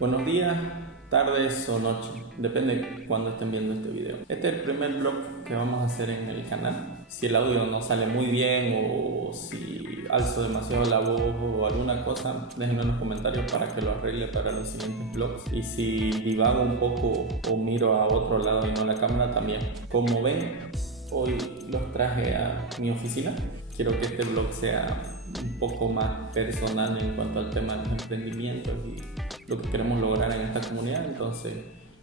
Buenos días, tardes o noches, depende de cuándo estén viendo este video. Este es el primer vlog que vamos a hacer en el canal. Si el audio no sale muy bien o si alzo demasiado la voz o alguna cosa, déjenlo en los comentarios para que lo arregle para los siguientes vlogs. Y si divago un poco o miro a otro lado y no a la cámara también. Como ven, hoy los traje a mi oficina. Quiero que este vlog sea un poco más personal en cuanto al tema de los emprendimientos y lo que queremos lograr en esta comunidad. Entonces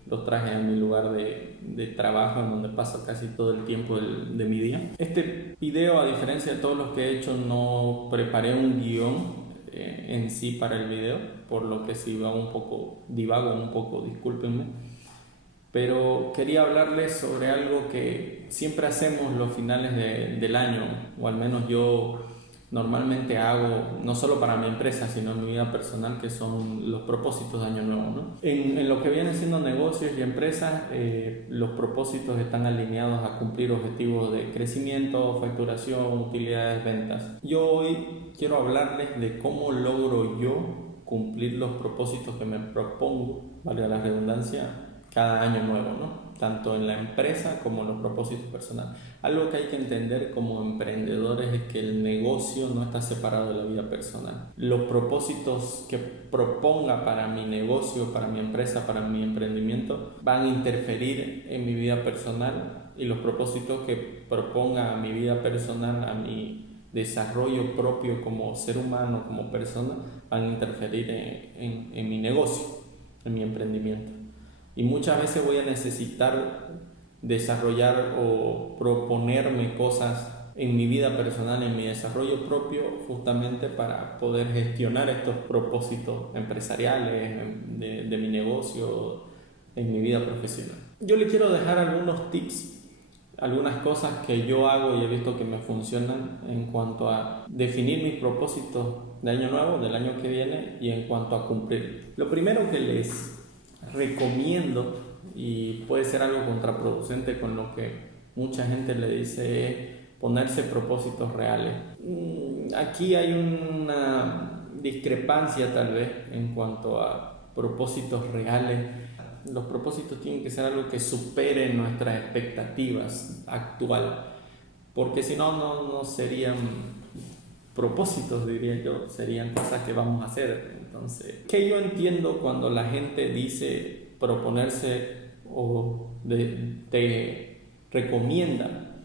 los traje a mi lugar de trabajo, en donde paso casi todo el tiempo de mi día. Este video, a diferencia de todos los que he hecho, no preparé un guión en sí para el video, por lo que si divago un poco, discúlpenme. Pero quería hablarles sobre algo que siempre hacemos los finales del año, o al menos yo normalmente hago, no solo para mi empresa, sino en mi vida personal, que son los propósitos de año nuevo, ¿no? En lo que vienen siendo negocios y empresas, los propósitos están alineados a cumplir objetivos de crecimiento, facturación, utilidades, ventas. Yo hoy quiero hablarles de cómo logro yo cumplir los propósitos que me propongo, valga la redundancia, cada año nuevo, ¿no? Tanto en la empresa como en los propósitos personales. Algo que hay que entender como emprendedores es que el negocio no está separado de la vida personal. Los propósitos que proponga para mi negocio, para mi empresa, para mi emprendimiento, van a interferir en mi vida personal, y los propósitos que proponga a mi vida personal, a mi desarrollo propio como ser humano, como persona, van a interferir en mi negocio, en mi emprendimiento. Y muchas veces voy a necesitar desarrollar o proponerme cosas en mi vida personal, en mi desarrollo propio, justamente para poder gestionar estos propósitos empresariales, de mi negocio, en mi vida profesional. Yo le quiero dejar algunos tips, algunas cosas que yo hago y he visto que me funcionan en cuanto a definir mis propósitos de año nuevo, del año que viene, y en cuanto a cumplir. Lo primero que les recomiendo, y puede ser algo contraproducente con lo que mucha gente le dice, es ponerse propósitos reales. Aquí hay una discrepancia tal vez en cuanto a propósitos reales. Los propósitos tienen que ser algo que supere nuestras expectativas actuales, porque si no, no serían propósitos, diría yo, serían cosas que vamos a hacer. Entonces, ¿qué yo entiendo cuando la gente dice proponerse o te recomienda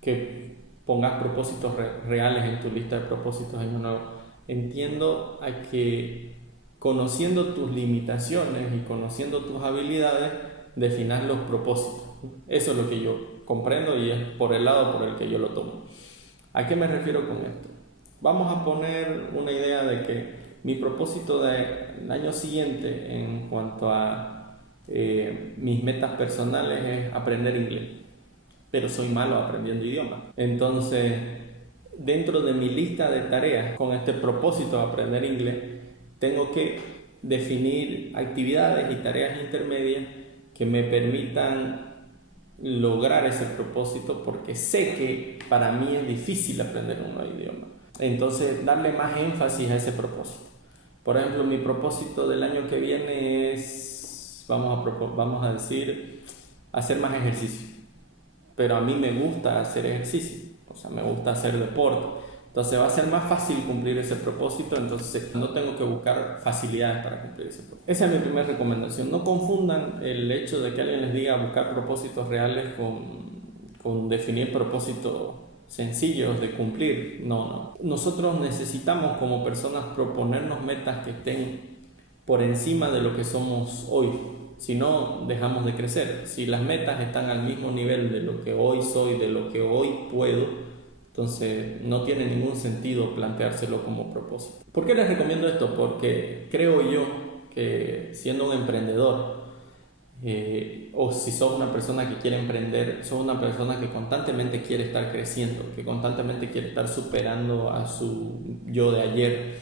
que pongas propósitos reales en tu lista de propósitos de año nuevo? Entiendo a que, conociendo tus limitaciones y conociendo tus habilidades, definas los propósitos. Eso es lo que yo comprendo y es por el lado por el que yo lo tomo. ¿A qué me refiero con esto? Vamos a poner una idea de que mi propósito del año siguiente en cuanto a mis metas personales es aprender inglés, pero soy malo aprendiendo idiomas. Entonces, dentro de mi lista de tareas con este propósito de aprender inglés, tengo que definir actividades y tareas intermedias que me permitan lograr ese propósito, porque sé que para mí es difícil aprender un nuevo idioma. Entonces, darle más énfasis a ese propósito. Por ejemplo, mi propósito del año que viene es, vamos a decir, hacer más ejercicio. Pero a mí me gusta hacer ejercicio, o sea, me gusta hacer deporte. Entonces va a ser más fácil cumplir ese propósito, entonces no tengo que buscar facilidades para cumplir ese propósito. Esa es mi primera recomendación. No confundan el hecho de que alguien les diga buscar propósitos reales con definir propósitos sencillos de cumplir. No. Nosotros necesitamos como personas proponernos metas que estén por encima de lo que somos hoy. Si no, dejamos de crecer. Si las metas están al mismo nivel de lo que hoy soy, de lo que hoy puedo, entonces no tiene ningún sentido planteárselo como propósito. ¿Por qué les recomiendo esto? Porque creo yo que, siendo un emprendedor, o si sos una persona que quiere emprender, sos una persona que constantemente quiere estar creciendo, que constantemente quiere estar superando a su yo de ayer.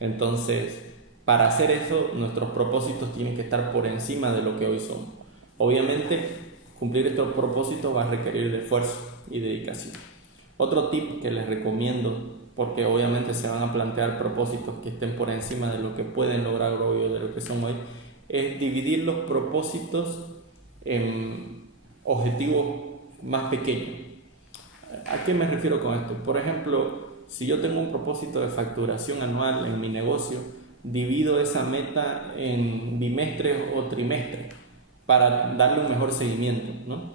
Entonces, para hacer eso, nuestros propósitos tienen que estar por encima de lo que hoy somos. Obviamente, cumplir estos propósitos va a requerir de esfuerzo y dedicación. Otro tip que les recomiendo, porque obviamente se van a plantear propósitos que estén por encima de lo que pueden lograr hoy o de lo que son hoy, es dividir los propósitos en objetivos más pequeños. ¿A qué me refiero con esto? Por ejemplo, si yo tengo un propósito de facturación anual en mi negocio, divido esa meta en bimestres o trimestres para darle un mejor seguimiento, ¿no?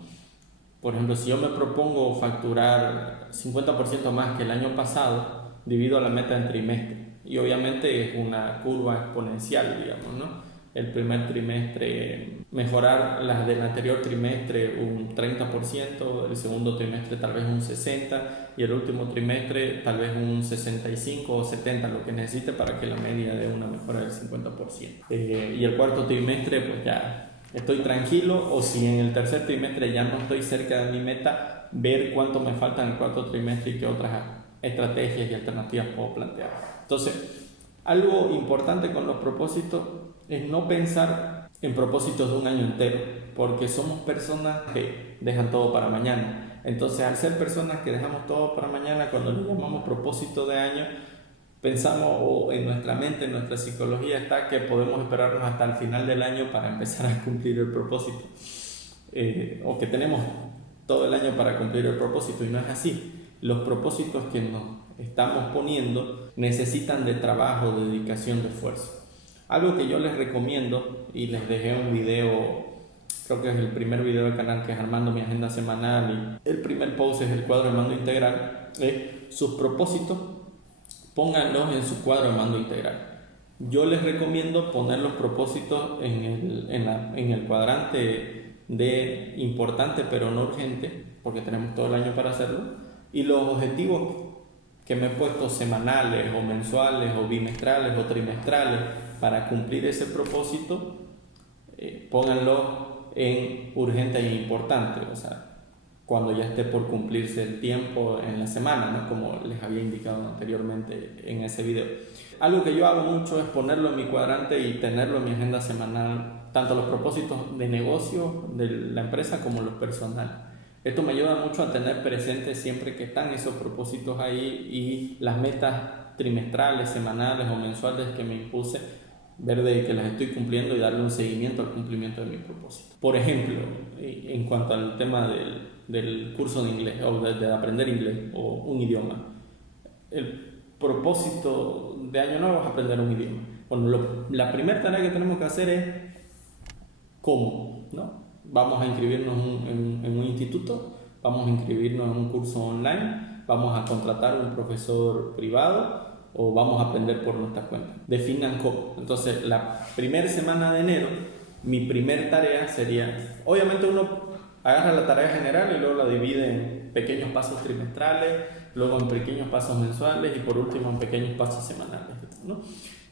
Por ejemplo, si yo me propongo facturar 50% más que el año pasado, divido la meta en trimestres. Y obviamente es una curva exponencial, digamos, ¿no? El primer trimestre mejorar las del anterior trimestre un 30%, el segundo trimestre tal vez un 60% y el último trimestre tal vez un 65 o 70%, lo que necesite para que la media dé una mejora del 50%. Y el cuarto trimestre pues ya estoy tranquilo, o si en el tercer trimestre ya no estoy cerca de mi meta, ver cuánto me falta en el cuarto trimestre y qué otras estrategias y alternativas puedo plantear. Entonces, algo importante con los propósitos es no pensar en propósitos de un año entero, porque somos personas que dejan todo para mañana. Entonces, al ser personas que dejamos todo para mañana, cuando le llamamos propósito de año, pensamos, o en nuestra mente, en nuestra psicología está que podemos esperarnos hasta el final del año para empezar a cumplir el propósito, o que tenemos todo el año para cumplir el propósito, y no es así. Los propósitos que nos estamos poniendo necesitan de trabajo, de dedicación, de esfuerzo. Algo que yo les recomiendo, y les dejé un video, creo que es el primer video del canal, que es armando mi agenda semanal, y el primer post es el cuadro de mando integral, sus propósitos pónganlos en su cuadro de mando integral. Yo les recomiendo poner los propósitos en el cuadrante de importante pero no urgente, porque tenemos todo el año para hacerlo, y los objetivos que me he puesto semanales o mensuales o bimestrales o trimestrales para cumplir ese propósito, pónganlo en urgente e importante, o sea, cuando ya esté por cumplirse el tiempo en la semana, ¿no? Como les había indicado anteriormente en ese video. Algo que yo hago mucho es ponerlo en mi cuadrante y tenerlo en mi agenda semanal, tanto los propósitos de negocio de la empresa como los personales. Esto me ayuda mucho a tener presente siempre que están esos propósitos ahí, y las metas trimestrales, semanales o mensuales que me impuse, ver de que las estoy cumpliendo y darle un seguimiento al cumplimiento de mi propósito. Por ejemplo, en cuanto al tema del curso de inglés o de aprender inglés o un idioma, el propósito de año nuevo es aprender un idioma. Bueno, la primera tarea que tenemos que hacer es cómo, ¿no? Vamos a inscribirnos en un instituto, vamos a inscribirnos en un curso online, vamos a contratar un profesor privado o vamos a aprender por nuestra cuenta. Definan cómo. Entonces, la primera semana de enero, mi primer tarea sería, obviamente uno agarra la tarea general y luego la divide en pequeños pasos trimestrales, luego en pequeños pasos mensuales y por último en pequeños pasos semanales, ¿no?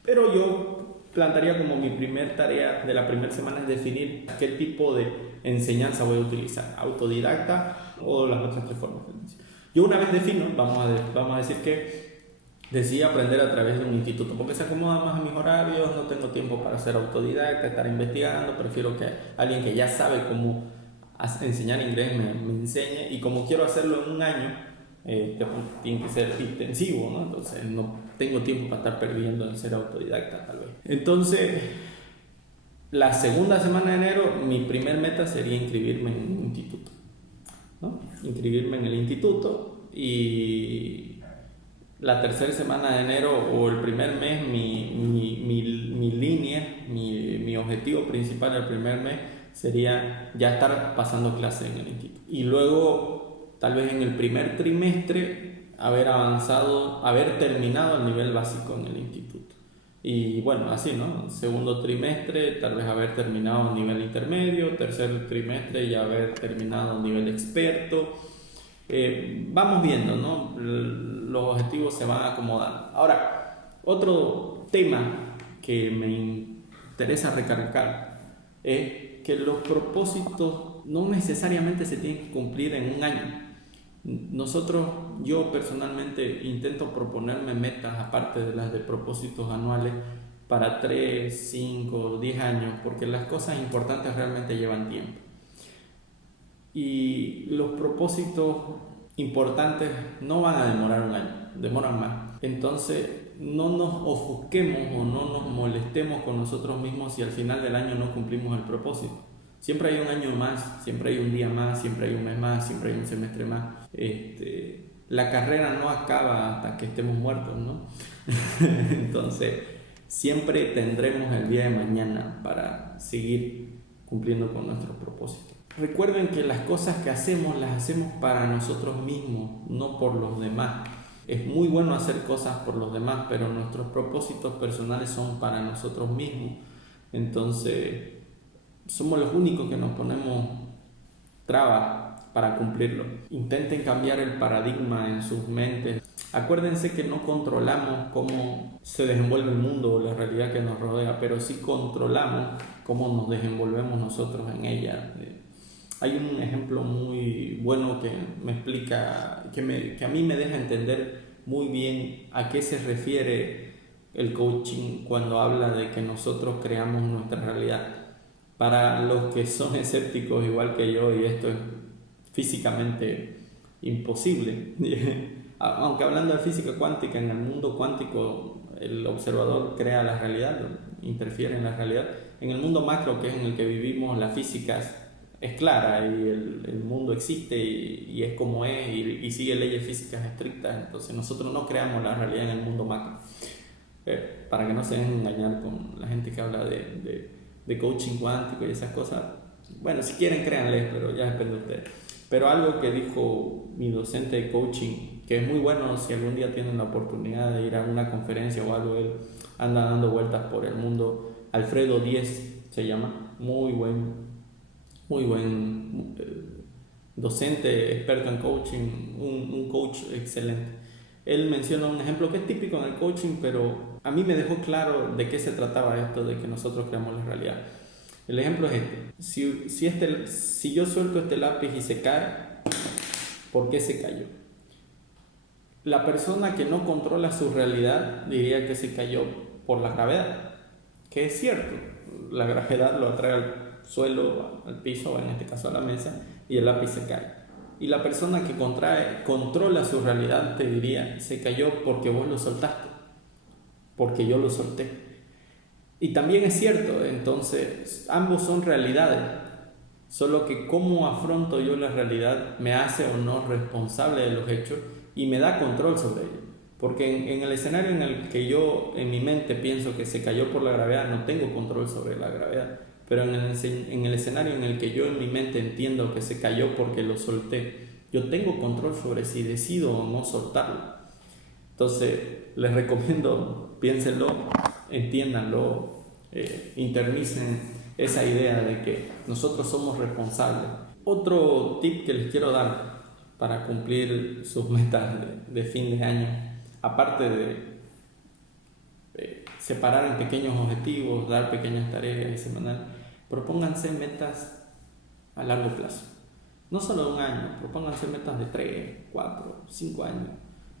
Pero yo plantearía como mi primer tarea de la primera semana es definir qué tipo de enseñanza voy a utilizar, autodidacta o las otras tres formas de enseñanza. Yo una vez defino, vamos a decir que decidí aprender a través de un instituto, porque se acomoda más a mis horarios, no tengo tiempo para ser autodidacta, estar investigando, prefiero que alguien que ya sabe cómo enseñar inglés me enseñe, y como quiero hacerlo en un año, tiene que ser intensivo, ¿no? Entonces no tengo tiempo para estar perdiendo en ser autodidacta tal vez. Entonces, la segunda semana de enero, mi primer meta sería inscribirme en un instituto, ¿no? Inscribirme en el instituto, y la tercera semana de enero o el primer mes, mi línea, mi objetivo principal del primer mes sería ya estar pasando clases en el instituto. Y luego, tal vez en el primer trimestre, haber terminado el nivel básico en el instituto. Y bueno, así, ¿no? Segundo trimestre, tal vez haber terminado el nivel intermedio, tercer trimestre ya haber terminado el nivel experto. Vamos viendo, ¿no? Los objetivos se van acomodando. Ahora, otro tema que me interesa recalcar es que los propósitos no necesariamente se tienen que cumplir en un año. Yo personalmente intento proponerme metas aparte de las de propósitos anuales para 3, 5, 10 años, porque las cosas importantes realmente llevan tiempo. Y los propósitos importantes no van a demorar un año, demoran más. Entonces, no nos ofusquemos o no nos molestemos con nosotros mismos si al final del año no cumplimos el propósito. Siempre hay un año más, siempre hay un día más, siempre hay un mes más, siempre hay un semestre más. La carrera no acaba hasta que estemos muertos, ¿no? Entonces, siempre tendremos el día de mañana para seguir cumpliendo con nuestros propósitos. Recuerden que las cosas que hacemos las hacemos para nosotros mismos, no por los demás. Es muy bueno hacer cosas por los demás, pero nuestros propósitos personales son para nosotros mismos. Entonces, somos los únicos que nos ponemos trabas para cumplirlo. Intenten cambiar el paradigma en sus mentes. Acuérdense que no controlamos cómo se desenvuelve el mundo o la realidad que nos rodea, pero sí controlamos cómo nos desenvolvemos nosotros en ella. Hay un ejemplo muy bueno que me explica, que a mí me deja entender muy bien a qué se refiere el coaching cuando habla de que nosotros creamos nuestra realidad. Para los que son escépticos igual que yo, y esto es físicamente imposible, aunque hablando de física cuántica, en el mundo cuántico el observador crea la realidad, interfiere en la realidad. En el mundo macro, que es en el que vivimos, la física es clara y el mundo existe y es como es y sigue leyes físicas estrictas. Entonces nosotros no creamos la realidad en el mundo macro. Para que no se dejen engañar con la gente que habla de coaching cuántico y esas cosas. Bueno, si quieren créanles, pero ya depende de ustedes. Pero algo que dijo mi docente de coaching, que es muy bueno si algún día tienen la oportunidad de ir a una conferencia o algo, él anda dando vueltas por el mundo, Alfredo Díez se llama, muy buen docente, experto en coaching, un coach excelente. Él menciona un ejemplo que es típico en el coaching, pero a mí me dejó claro de qué se trataba esto de que nosotros creamos la realidad. El ejemplo es este. Si yo suelto este lápiz y se cae, ¿por qué se cayó? La persona que no controla su realidad diría que se cayó por la gravedad, que es cierto. La gravedad lo atrae al suelo, al piso, en este caso a la mesa, y el lápiz se cae. Y la persona que controla su realidad te diría, se cayó porque vos lo soltaste, porque yo lo solté. Y también es cierto, entonces ambos son realidades, solo que cómo afronto yo la realidad me hace o no responsable de los hechos y me da control sobre ello. Porque en el escenario en el que yo en mi mente pienso que se cayó por la gravedad, no tengo control sobre la gravedad. Pero en el escenario en el que yo en mi mente entiendo que se cayó porque lo solté, yo tengo control sobre si decido o no soltarlo. Entonces les recomiendo, piénsenlo, entiéndanlo, internicen esa idea de que nosotros somos responsables. Otro tip que les quiero dar para cumplir sus metas de fin de año, aparte de separar en pequeños objetivos, dar pequeñas tareas semanales, propónganse metas a largo plazo. No solo de un año, propónganse metas de 3, 4, 5 años.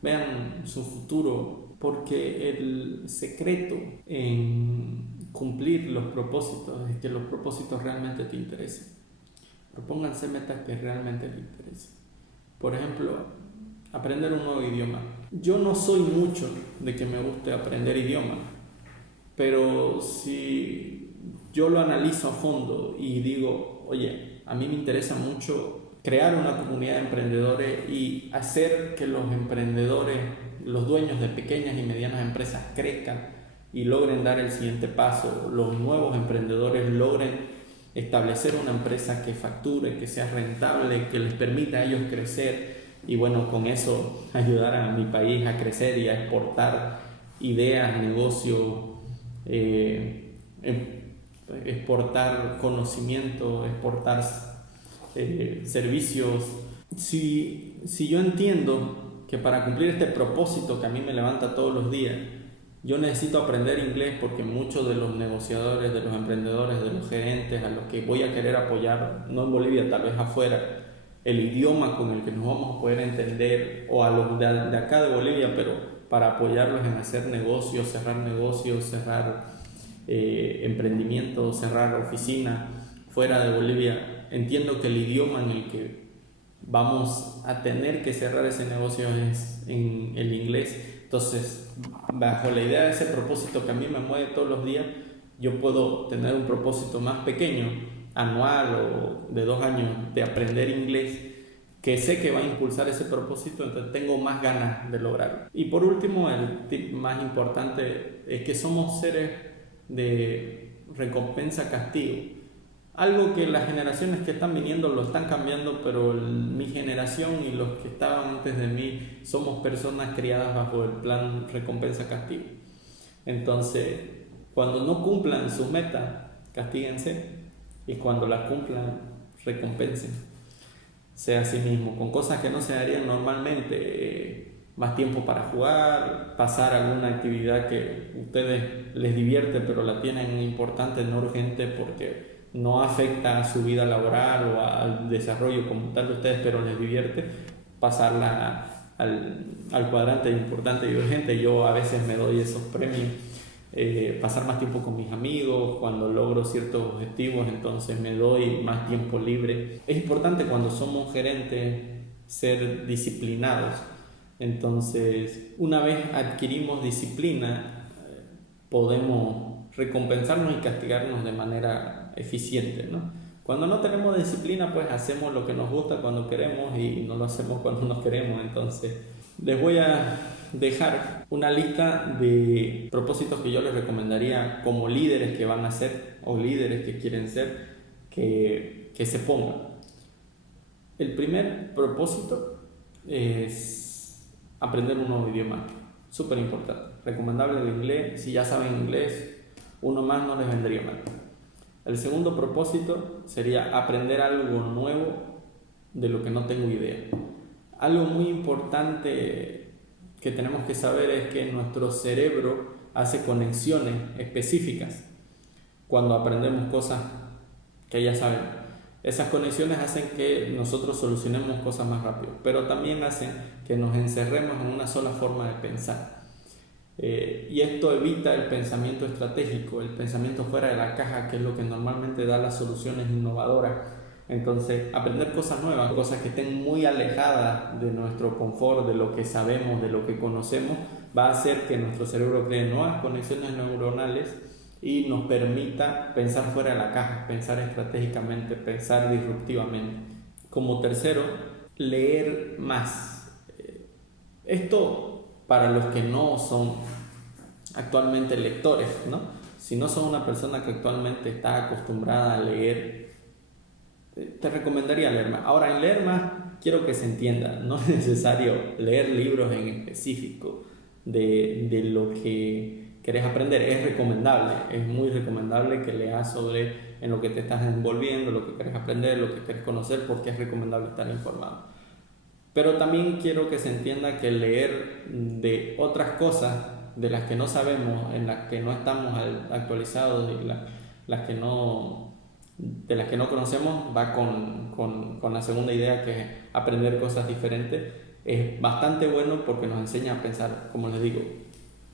Vean su futuro, porque el secreto en cumplir los propósitos es que los propósitos realmente te interesen. Propónganse metas que realmente les interesen. Por ejemplo, aprender un nuevo idioma. Yo no soy mucho de que me guste aprender idiomas, pero si yo lo analizo a fondo y digo, oye, a mí me interesa mucho crear una comunidad de emprendedores y hacer que los emprendedores, los dueños de pequeñas y medianas empresas crezcan y logren dar el siguiente paso, los nuevos emprendedores logren establecer una empresa que facture, que sea rentable, que les permita a ellos crecer y bueno, con eso ayudar a mi país a crecer y a exportar ideas, negocios, exportar conocimiento, exportar servicios. Si yo entiendo que para cumplir este propósito que a mí me levanta todos los días, yo necesito aprender inglés porque muchos de los negociadores, de los emprendedores, de los gerentes a los que voy a querer apoyar, no en Bolivia, tal vez afuera, el idioma con el que nos vamos a poder entender, o a los de acá de Bolivia, pero para apoyarlos en hacer negocios, cerrar emprendimientos, cerrar oficinas fuera de Bolivia. Entiendo que el idioma en el que vamos a tener que cerrar ese negocio es en el inglés. Entonces, bajo la idea de ese propósito que a mí me mueve todos los días, yo puedo tener un propósito más pequeño, anual o de 2 años, de aprender inglés, que sé que va a impulsar ese propósito, entonces tengo más ganas de lograrlo. Y por último, el tip más importante es que somos seres de recompensa-castigo. Algo que las generaciones que están viniendo lo están cambiando, pero mi generación y los que estaban antes de mí somos personas criadas bajo el plan recompensa-castigo. Entonces, cuando no cumplan sus metas, castíguense, y cuando las cumplan, recompensen. Sea a sí mismo, con cosas que no se harían normalmente, más tiempo para jugar, pasar alguna actividad que a ustedes les divierte, pero la tienen importante, no urgente, porque no afecta a su vida laboral o al desarrollo como tal de ustedes, pero les divierte, pasarla al cuadrante de importante y urgente. Yo a veces me doy esos premios, pasar más tiempo con mis amigos, cuando logro ciertos objetivos, entonces me doy más tiempo libre. Es importante cuando somos gerentes ser disciplinados. Entonces, una vez adquirimos disciplina, podemos recompensarnos y castigarnos de manera eficiente, ¿no? Cuando no tenemos disciplina, pues hacemos lo que nos gusta cuando queremos y no lo hacemos cuando no queremos. Entonces, les voy a dejar una lista de propósitos que yo les recomendaría como líderes que van a ser o líderes que quieren ser, que se pongan. El primer propósito es aprender un nuevo idioma, súper importante, recomendable el inglés. Si ya saben inglés, uno más no les vendría mal. El segundo propósito sería aprender algo nuevo de lo que no tengo idea. Algo muy importante que tenemos que saber es que nuestro cerebro hace conexiones específicas cuando aprendemos cosas que ya sabemos. Esas conexiones hacen que nosotros solucionemos cosas más rápido, pero también hacen que nos encerremos en una sola forma de pensar. Y esto evita el pensamiento estratégico, el pensamiento fuera de la caja, que es lo que normalmente da las soluciones innovadoras. Entonces, aprender cosas nuevas, cosas que estén muy alejadas de nuestro confort, de lo que sabemos, de lo que conocemos, va a hacer que nuestro cerebro cree nuevas conexiones neuronales y nos permita pensar fuera de la caja, pensar estratégicamente, pensar disruptivamente. Como tercero, leer más. Esto para los que no son actualmente lectores, ¿no? Si no son una persona que actualmente está acostumbrada a leer, te recomendaría leer más. Ahora, en leer más, quiero que se entienda, no es necesario leer libros en específico de lo que querés aprender. Es recomendable, es muy recomendable que leas sobre en lo que te estás envolviendo, lo que querés aprender, lo que querés conocer, porque es recomendable estar informado. Pero también quiero que se entienda que leer de otras cosas de las que no sabemos, en las que no estamos actualizados y las que no, de las que no conocemos, va con la segunda idea, que es aprender cosas diferentes. Es bastante bueno porque nos enseña a pensar, como les digo,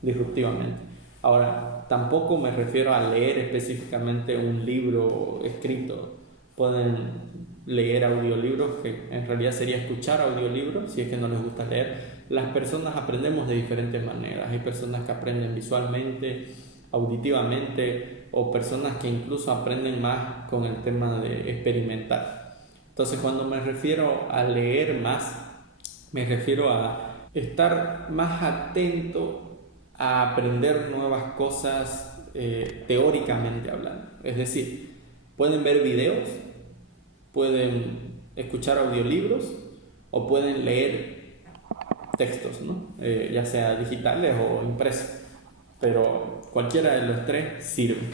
disruptivamente. Ahora, tampoco me refiero a leer específicamente un libro escrito. Pueden leer audiolibros, que en realidad sería escuchar audiolibros, si es que no les gusta leer. Las personas aprendemos de diferentes maneras. Hay personas que aprenden visualmente, auditivamente, o personas que incluso aprenden más con el tema de experimentar. Entonces, cuando me refiero a leer más, me refiero a estar más atento a aprender nuevas cosas, teóricamente hablando. Es decir, pueden ver videos, pueden escuchar audiolibros o pueden leer textos, ¿no? Ya sea digitales o impresos, pero cualquiera de los tres sirve.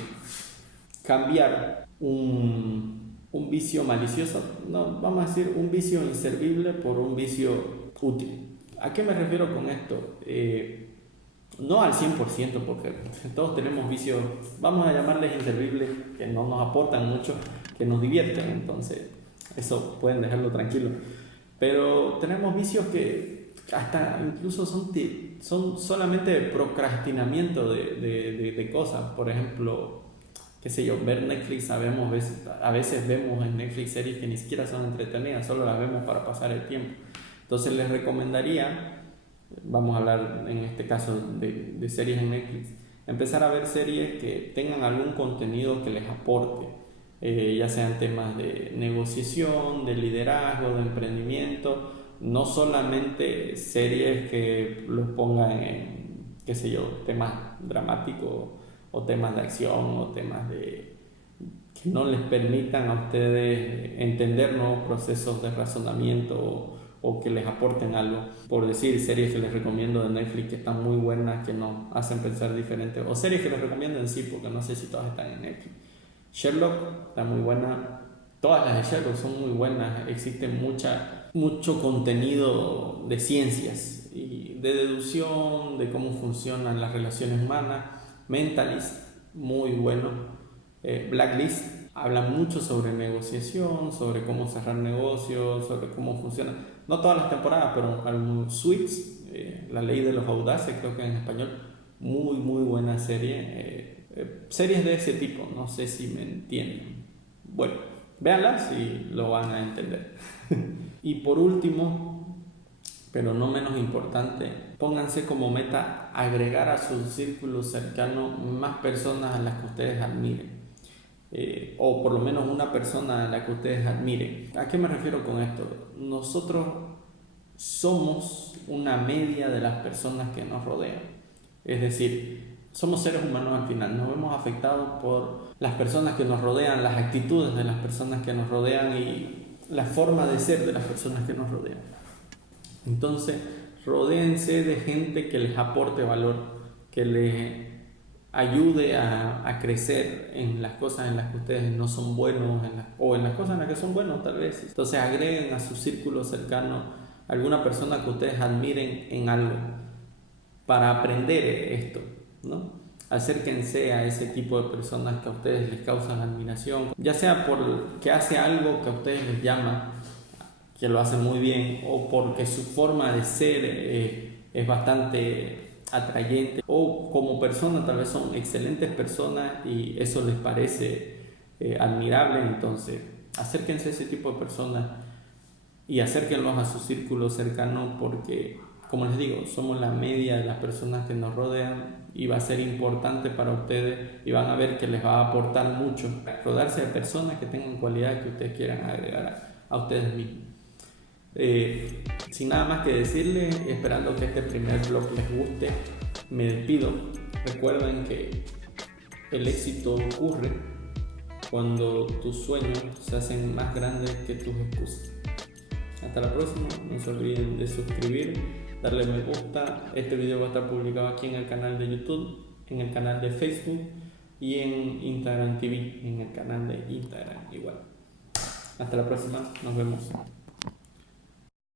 Cambiar un vicio malicioso, no, vamos a decir un vicio inservible por un vicio útil. ¿A qué me refiero con esto? No al 100%, porque todos tenemos vicios, vamos a llamarles inservibles, que no nos aportan mucho, que nos divierten, entonces eso pueden dejarlo tranquilo. Pero tenemos vicios que hasta incluso son solamente procrastinamiento de cosas. Por ejemplo, qué sé yo, ver Netflix. A veces vemos en Netflix series que ni siquiera son entretenidas, solo las vemos para pasar el tiempo. Entonces les recomendaría vamos a hablar en este caso de series en Netflix, empezar a ver series que tengan algún contenido que les aporte, ya sean temas de negociación, de liderazgo, de emprendimiento, no solamente series que los pongan en, qué sé yo, temas dramáticos o temas de acción o temas que no les permitan a ustedes entender nuevos procesos de razonamiento o que les aporten algo. Por decir, series que les recomiendo de Netflix que están muy buenas, que nos hacen pensar diferente, o series que les recomiendo en sí, porque no sé si todas están en Netflix. Sherlock está muy buena, todas las de Sherlock son muy buenas, existe mucho contenido de ciencias y de deducción, de cómo funcionan las relaciones humanas. Mentalist, muy bueno. Blacklist habla mucho sobre negociación, sobre cómo cerrar negocios, sobre cómo funciona. No todas las temporadas, pero algunos Suits, la ley de los audaces, creo que en español, muy buena serie. Series de ese tipo, no sé si me entienden. Bueno, véanlas y lo van a entender. Y por último, pero no menos importante, pónganse como meta agregar a su círculo cercano más personas a las que ustedes admiren. O por lo menos una persona a la que ustedes admiren. ¿A qué me refiero con esto? Nosotros somos una media de las personas que nos rodean. Es decir, somos seres humanos al final, nos vemos afectados por las personas que nos rodean, las actitudes de las personas que nos rodean y la forma de ser de las personas que nos rodean. Entonces, rodéense de gente que les aporte valor, que les ayude a crecer en las cosas en las que ustedes no son buenos o en las cosas en las que son buenos tal vez. Entonces agreguen a su círculo cercano alguna persona que ustedes admiren en algo para aprender esto, ¿no? Acérquense a ese tipo de personas que a ustedes les causan admiración, ya sea porque hace algo que a ustedes les llama, que lo hace muy bien, o porque su forma de ser es bastante atrayente, o como persona tal vez son excelentes personas y eso les parece admirable. Entonces acérquense a ese tipo de personas y acérquenlos a su círculo cercano, porque como les digo, somos la media de las personas que nos rodean y va a ser importante para ustedes y van a ver que les va a aportar mucho rodearse de personas que tengan cualidades que ustedes quieran agregar a ustedes mismos. Sin nada más que decirles, esperando que este primer vlog les guste, me despido. Recuerden que el éxito ocurre cuando tus sueños se hacen más grandes que tus excusas. Hasta la próxima, no se olviden de suscribir, darle me gusta. Este video va a estar publicado aquí en el canal de YouTube, en el canal de Facebook y en Instagram TV, en el canal de Instagram igual. Hasta la próxima, nos vemos.